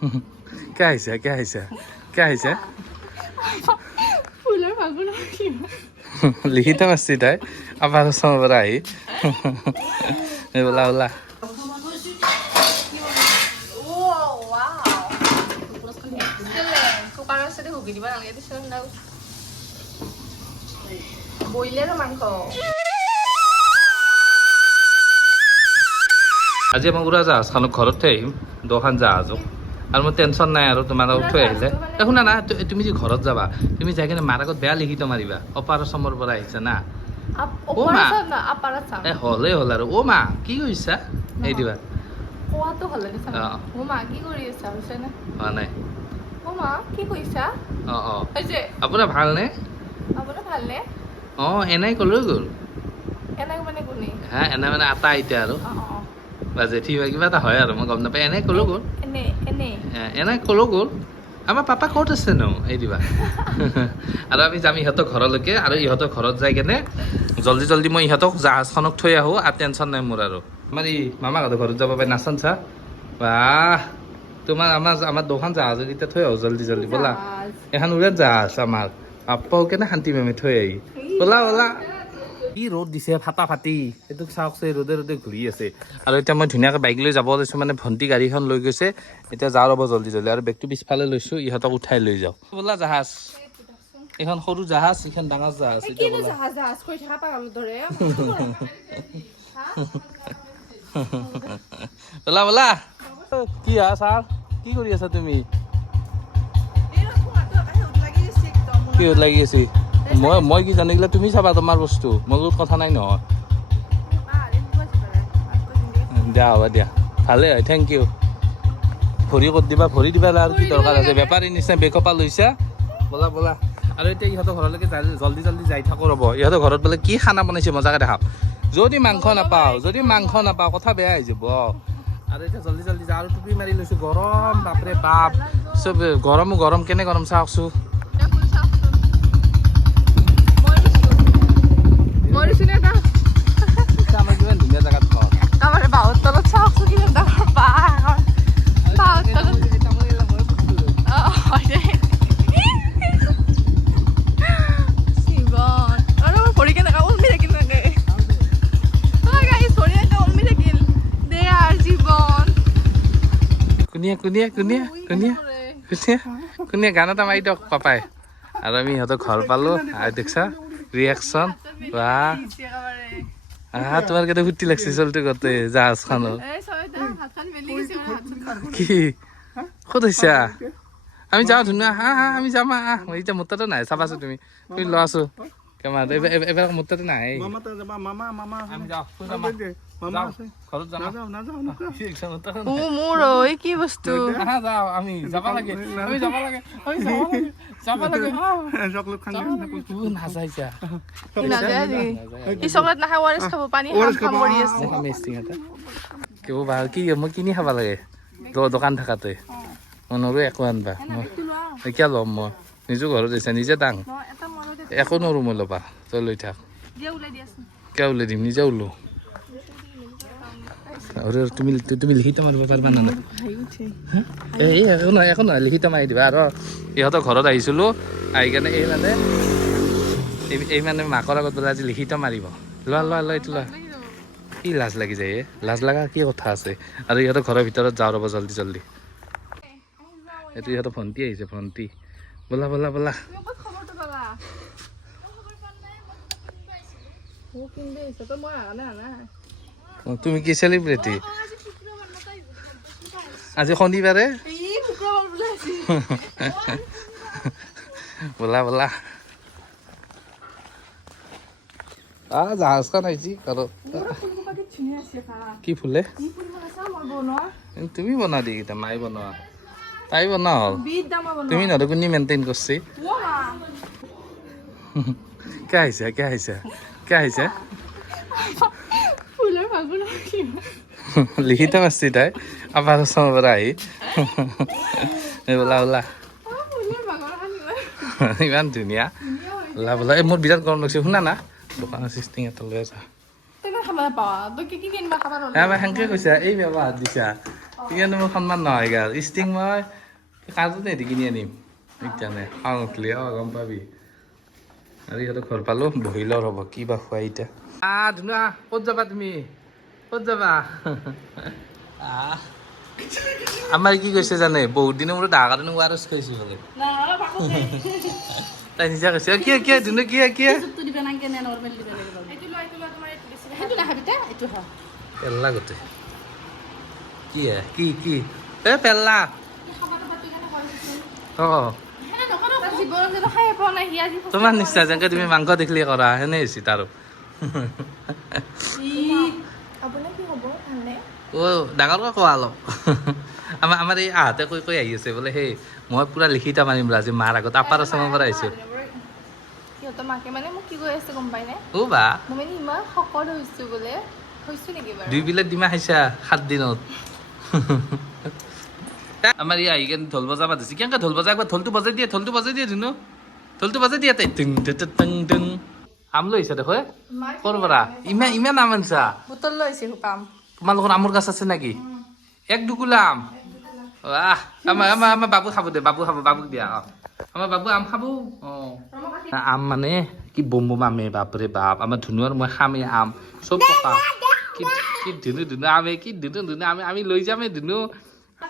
क्या हिस्सा क्या हिस्सा क्या हिस्सा फुलर फाल्गुन लिखित मस्ती ताई आपार समबर आही बोला बोला আজি মই উৰা জাহাজখনক ঘৰত থৈ আহিম দুখন জাহাজক আৰু মোৰ টেনশ্যন নাই আৰু তোমাৰ লগত থৈ আহিলে শুনা না তুমি যে ঘৰত যাবা তুমি যাই কিনে মাৰ আগত বেয়া লিখিত মাৰিবা অপাৰ অসমৰ পৰা আহিছা না ও মা এ হ'লেই হ'ল আৰু অ' মা কি কৰিছা এই দিবা কোৱাটো হ'লে অ' মা কি কৰি আছা হৈছেনে হোৱা নাই অ' মা কি কৰিছা অঁ অঁ হৈছে আপোনাৰ ভালনে আপোনাৰ ভালনে অঁ এনেই ক'লৈ গ'ল এনেই মানে কোনে হা এনে মানে আটা এতিয়া আৰু অ' অ' বা জেঠি বা কিবা এটা হয় আৰু মই গম নাপাই এনেই ক'লৈ গ'ল এনেই এনেই ক'লৈ গ'ল আমাৰ পাপা ক'ত আছে নো এই দিবা আৰু আমি যাম ইহঁতৰ ঘৰলৈকে আৰু ইহঁতৰ ঘৰত যাই কেনে জল্দি জল্দি মই ইহঁতক জাহাজখনক থৈ আহোঁ আৰু টেনশ্যন নাই মোৰ আৰু আমাৰ ই মামাহঁতৰ ঘৰত যাব পাৰি নাচান চা বাহ তোমাৰ আমাৰ দুখন জাহাজত এতিয়া থৈ আহোঁ জল্দি জল্দি ব'লা এখন উৰাত জাহাজ আমাৰ পাপাও কেনে শান্তি মেমে থৈ আহি ব'লা ব'লা কি ৰ'দ দিছে ফাটা ফাটি এইটোক চাওকচোন ৰ'দে ৰ'দে ঘূৰি আছে আৰু এতিয়া মই ধুনীয়াকৈ বাইক লৈ যাব লৈছোঁ মানে ভণ্টি গাড়ীখন লৈ গৈছে এতিয়া যাওঁ ৰ'ব জল্দি জল্দি আৰু বেগটো পিছফালে লৈছোঁ ইহঁতক উঠাই লৈ যাওঁ ব'লা জাহাজ এইখন সৰু জাহাজ এইখন ডাঙৰ জাহাজ এতিয়া ব'লা ব'লা ব'লা কি হা ছাৰ কি কৰি আছা তুমি কিহত লাগি আছে মই কি জানিলে তুমি চাবা তোমাৰ বস্তু মোৰ লগত কথা নাই নহয় দিয়া হ'ব দিয়া ভালে হয় থেংক ইউ ভৰি ক'ত দিবা ভৰি দিবা আৰু কি দৰকাৰ আছে বেপাৰী নিচিনা বেকপা লৈছা ব'লা ব'লা আৰু এতিয়া ইহঁতৰ ঘৰলৈকে জল্দি জল্দি যাই থাকোঁ ৰ'ব ইহঁতৰ ঘৰত বোলে কি খানা বনাইছে মজাকৈ দেখাম যদি মাংস নাপাওঁ কথা বেয়া হৈ যাব আৰু এতিয়া জল্দি জল্দি যাওঁ আৰু টুপি মাৰি লৈছোঁ গৰম বাপৰে বাপ চব গৰম কেনে গৰম চাওকচোন আমাৰ কিমান ধুনীয়া জেগাত ঘৰ কোনে গান এটা মাৰি দিয়ক পাপাই আৰু আমি ইহঁতৰ ঘৰ পালোঁ আৰু দেখছা ৰিয়েকশ্যন বা তোমাৰ কেইটা ফূৰ্তি লাগছে চলটো গোটেই জাহাজখনত কি ক'ত হৈছা আমি যাওঁ ধুনীয়া আমি যাম এতিয়া মোৰ তাতে নাই চাবাচোন তুমি লোৱাছো কেমেৰা এবাৰ মোৰ তাতে নাই কি বস্তু আমি যাব লাগে মই কিনি খাব লাগে দোকান থকাতে মই নৰো একো আনবা মই কিয় ল'ম মই নিজৰ ঘৰত আহিছা নিজে দাং একো নৰো মই ল'বা তই লৈ থাক কিয় ওলাই দিম নিজে ওলো তুমি লিখিত মাৰিব পাৰিবা না এই একো নহয় লিখিত মাৰি দিবা আৰু ইহঁতৰ ঘৰত আহিছিলোঁ আহি কেনে এই মানে মাকৰ আগত বোলে আজি লিখিত মাৰিব লোৱা এইটো লোৱা কি লাজ লাগি যায় লাজ লগা কি কথা আছে আৰু ইহঁতৰ ঘৰৰ ভিতৰত যাওঁ ৰ'ব জল্দি জল্দি এইটো ইহঁতৰ ভণ্টি আহিছে ভণ্টি ব'লা ব'লা ব'লা তুমি কি চেলিব্ৰিটি আজি শনিবাৰে ব'লা ব'লা জাহাজখন আহিছি ঘৰত কি ফুলে তুমি বনা দি কেইটা মায়ে বনোৱা তাই বনোৱা হ'ল তুমি নহ'লে কোনে মেইনটেইন কৰিছে কিয় আহিছা লিখিত মাছছি তাই আপাৰ ওচৰৰ পৰা আহি ব'লা ব'লা ইমান ধুনীয়া ব'লা ব'লা এই মোৰ বিৰাট গৰম লাগিছে শুনা না দোকানৰ চিষ্টিং এটা লৈ আছা সেনেকে কৈছা এই ব্যৱহাৰ দিছা সেইকাৰণে মোৰ সন্মান নহয় গা ষ্টিং মই কাজতে এটি কিনি আনিম সেইকাৰণে খাওঁ উঠলি গম পাবি আৰু ইহঁতক ঘৰ পালোঁ বহি লৰ হ'ব কি বা খোৱা এতিয়া ধুনুৱা ক'ত যাবা তুমি ক'ত যাবা আমাৰ কি কৈছে জানে বহুত দিনৰ মূৰত ডাঙৰ কাৰণে ৱাৰছ খাইছোঁ বোলে তাই নিজে কৈছে কিয় কিয় ধুনু কিয় কিয় পেল্লা গোটেই কি কি এ পেল্লা অঁ তোমাৰ নিশ্চয় যেনেকৈ তুমি মাংস দেখিলে কৰা সেনে হৈছে তাৰো অ' ডাঙৰকৈ কোৱা অলপ আমাৰ এই আহঁতে কৈ আহি আছে বোলে সেই মই পুৰা লিখিত মাৰিম আজি মাৰ আগত আপাৰ আছামৰ পৰা আহিছোঁ সিহঁতৰ মাকে মানে মোক কি কৈ আছে গম পাইনে অ' বা মই মানে ইমান শকত হৈছোঁ বোলে হৈছোঁ নেকি বাৰু 2 প্লেট ডিমা খাইছা 7 দিনত আমাৰ ই আহি কেনে ঢোল বজাব দিছে কেনেকৈ ঢোল বজা একবাৰ ঢোলটো বজাই দিয়ে ধুনু ঢোলটো বজাই দিয়ে তাই টিং টিং টিং আম লৈ আহিছা দেখো ক'ৰ পৰা ইমান আম আনিছা বুটল লৈছে শুকাম তোমালোকৰ আমৰ গাছ আছে নেকি এক দুকুলা আম আমাৰ বাবু খাব দে বাবু খাব বাবুক দিয়া আমাৰ বাবু আম খাব আম মানে কি বম বম আমে বাপৰে বাপ আমাৰ ধুনু আৰু মই খামেই আম চব পকা কি ধুনু আমে কি ধুনু আমি লৈ যামেই ধুনু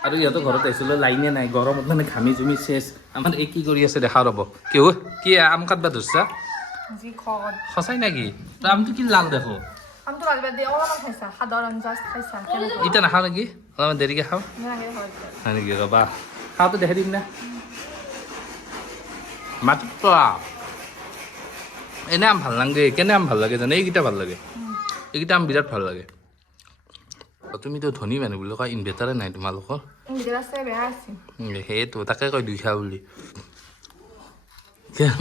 আৰু ইহঁতৰ ঘৰত আহিছিলোঁ লাইনে নাই গৰমত মানে ঘামি জুমি চেচ আমাৰ এই কি কৰি আছে দেখা ৰ'ব কি আম কাটবা ধৰছা সঁচাই নেকি আমটো কি লাল দেখো আমটো ভালবা দে অলপমান খাইছা সাধাৰণ জাষ্ট খাইছা এতিয়া নাখাওঁ নেকি অলপমান দেৰিকৈ খাওঁ হয় নেকি ৰ'বা খাওঁতো দেখাই দিম না মাত্ৰ এনে আম ভাল নালাগে কেনে আম ভাল লাগে জানে এইকেইটা ভাল লাগে এইকেইটা আম বিৰাট ভাল লাগে তুমিতো ধনী মানুহ বুলি কয় ইনভাৰ্টাৰে নাই তোমালোকৰ সেইটো তাকে কয় দুইখা বুলি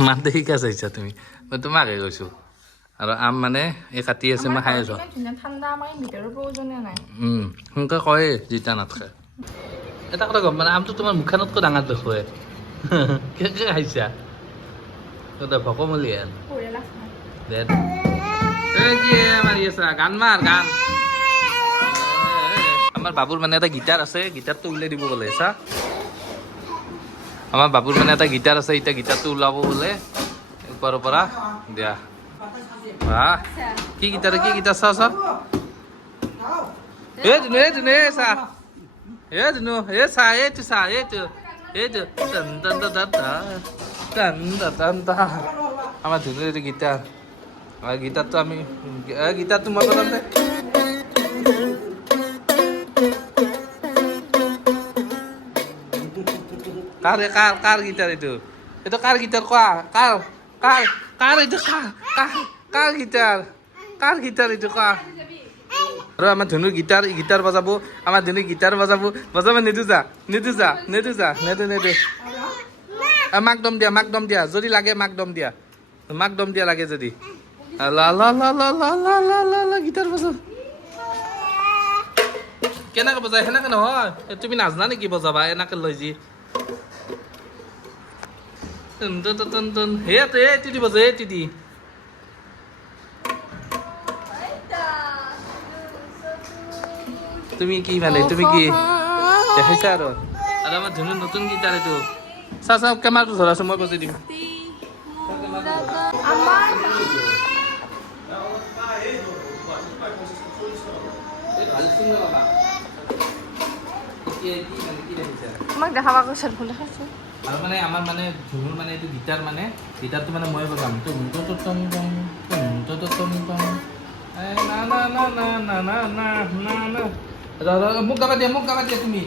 মাতে শিকা চাইছা তুমি মই তোমাকে কৈছোঁ আৰু আম মানে এই কাটি আছে মই খাই আছোঁ সেনেকৈ কয় যেতিয়া নাথাকে এটা কথা গম মানে আমটো তোমাৰ মুখখনতকৈ ডাঙৰ দেখুৱাই কেনেকৈ খাইছা ভকমলীয়া কি মাৰি আছা গান মাৰ গান আমাৰ বাবুৰ মানে এটা গিটাৰ আছে গিটাৰটো উলিয়াই দিব বোলে চা আমাৰ বাবুৰ মানে এটা গিটাৰ আছে এতিয়া গিটাৰটো ওলাব বোলে ওপৰৰ পৰা দিয়া কি গিটাৰ চা ধুনু এইটো আমাৰ ধুনুৰ এইটো গিটাৰ গিটাৰটো আমি গিটাৰটো মই বজাম দে কাৰ গিটাৰ এইটো কাৰ গিটাৰ কোৱা কাৰ এইটো কাৰ গিটাৰ এইটো কোৱা আৰু আমাৰ ধুনুৰ গিটাৰ বজাব আমাৰ ধুনুৰ গিটাৰ বজাব নিদু মাক দম দিয়া যদি লাগে মাক দম দিয়া লাগে যদি গিটাৰ বজাব কেনেকৈ বজাই সেনেকে নহয় তুমি নাজানা নেকি বজাবা এনেকে লৈ যি এইটো বজাই এইটো দি তুমি কি দেখাইছা আৰু আমাৰ ধুনুৰ নতুন গীটাৰ এইটো চা কেমেৰাটো ধৰাছো মই বজাই দিম আমাক দেখাব কৈছে আৰু মানে আমাৰ মানে ধুনুৰ মানে এইটো গিটাৰটো মানে মই বজাম মোক গাবা দিয়া তুমি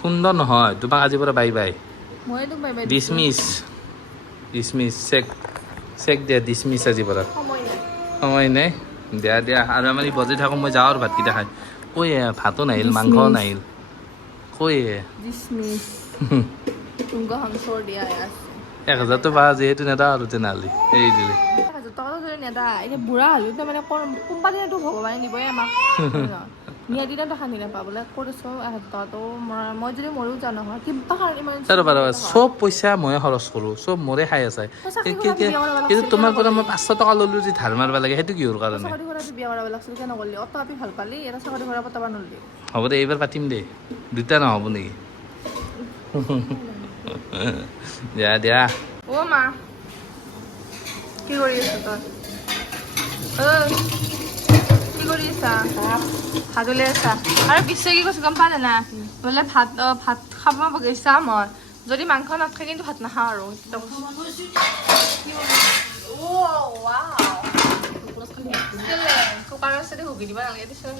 সুন্দৰ নহয় তোমাক আজিৰ পৰা বাই বাই ডিছমিছ চেক দিয়া ডিছমিছ আজিৰ পৰা সময় নাই দিয়া আৰু আমাৰ এই বজাই থাকোঁ মই যাওঁ আৰু ভাতকেইটা খাই কৈ ভাতো নাহিল মাংস নাহিল কৈ 1000 টকা যিহেতু নেদা আৰু তেনেহ'লে এৰি দিলে টকাটো যদি নেদা এতিয়া বুঢ়া হ'লেও তো মানে কোম্পানীটো ভগৱানে দিবই আমাক নিয়া দিনাতো শান্তি নাপাওঁ বোলে কৰিছো টকাটো মই যদি মৰিও যাওঁ নহয় কিবা কাৰণে ইমান চব পইচা ময়ে খৰচ কৰোঁ চব মোৰে খাই আছে কিন্তু তোমাৰ পৰা মই 500 টকা ল'লোঁ যে ধাৰ মাৰিব লাগে সেইটো কিহৰ কাৰণে চাকৰি কৰাটো বিয়া কৰাব লাগছিল কিয় নকৰিলি অত আপি ভাল পালি এটা চাকৰি কৰা পতাব নললি হ'ব দে এইবাৰ পাতিম দে দুটা নহ'ব নেকি দিয়া দিয়া অ মা কি কৰি আছ তই কি কৰি আছা ভাত উলিয়াই আছা আৰু পিছে কি কৈছো গম পালে না বোলে ভাত খাব বগিছা মই যদি মাংস নাথাকে কিন্তু ভাত নাখাওঁ আৰু কুকাৰৰ চাইডে হুকি দিব নালাগে দিছোঁ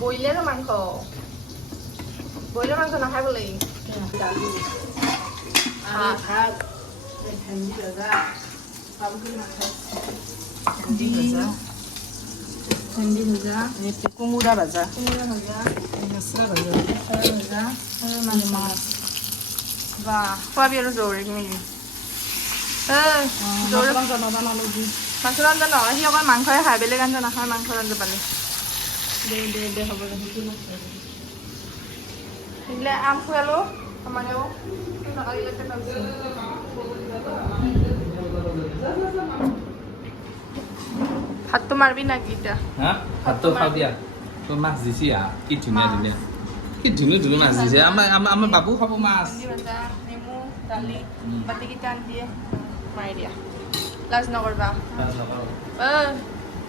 বইলাৰ মাংস নাখাই বোলে ভেন্দি ভাজা কোমোৰা ভাজা মেচৰা ভাজা মাছ বা খোৱাবি আৰু জৰুৰী মিলি মাছৰ আঞ্জা নহয় সি অকল মাংসই খায় বেলেগ আঞ্জা নাখায় মাংসৰ আঞ্জা পালে দে হ'ব সেইবিলাক আম খুৱালোঁ আমাৰেও ভাতটো মাৰবি নাকি এতিয়া হা ভাতটো খাওঁ দিয়া তোৰ মাছ দিছি কি ধুনীয়া ধুনীয়া কি ধুনীয়া মাছ দিছে আমাৰ বাবু খাব মাছ ভেন্দি ভাজা নেমু দালি বাতিকেইটা আনি দিয়ে মাৰি দিয়া লাজ নকৰবা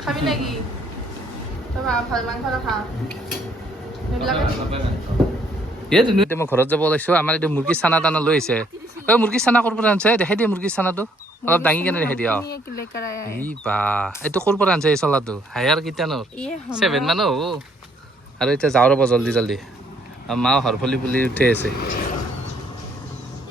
খাবি নেকি তই ভাল মাংস খা সেইবিলাকে মই ঘৰত যাব ওলাইছো আমাৰ এতিয়া মুৰ্গী চানা টানা লৈ আহিছে মুৰ্গী চানা ক'ৰ পৰা আনিছে দেখাই দিয়ে মুৰ্গী চানাটো অলপ দাঙি কেনে দেখাই দিয়া এই বা এইটো ক'ৰ পৰা আনিছে এই চলাটো হায়াৰ কেইটানৰ 7 মানো হ'ব আৰু এতিয়া যাওঁ ৰ'ব জল্দি মাও হৰফলি বুলি উঠি আছে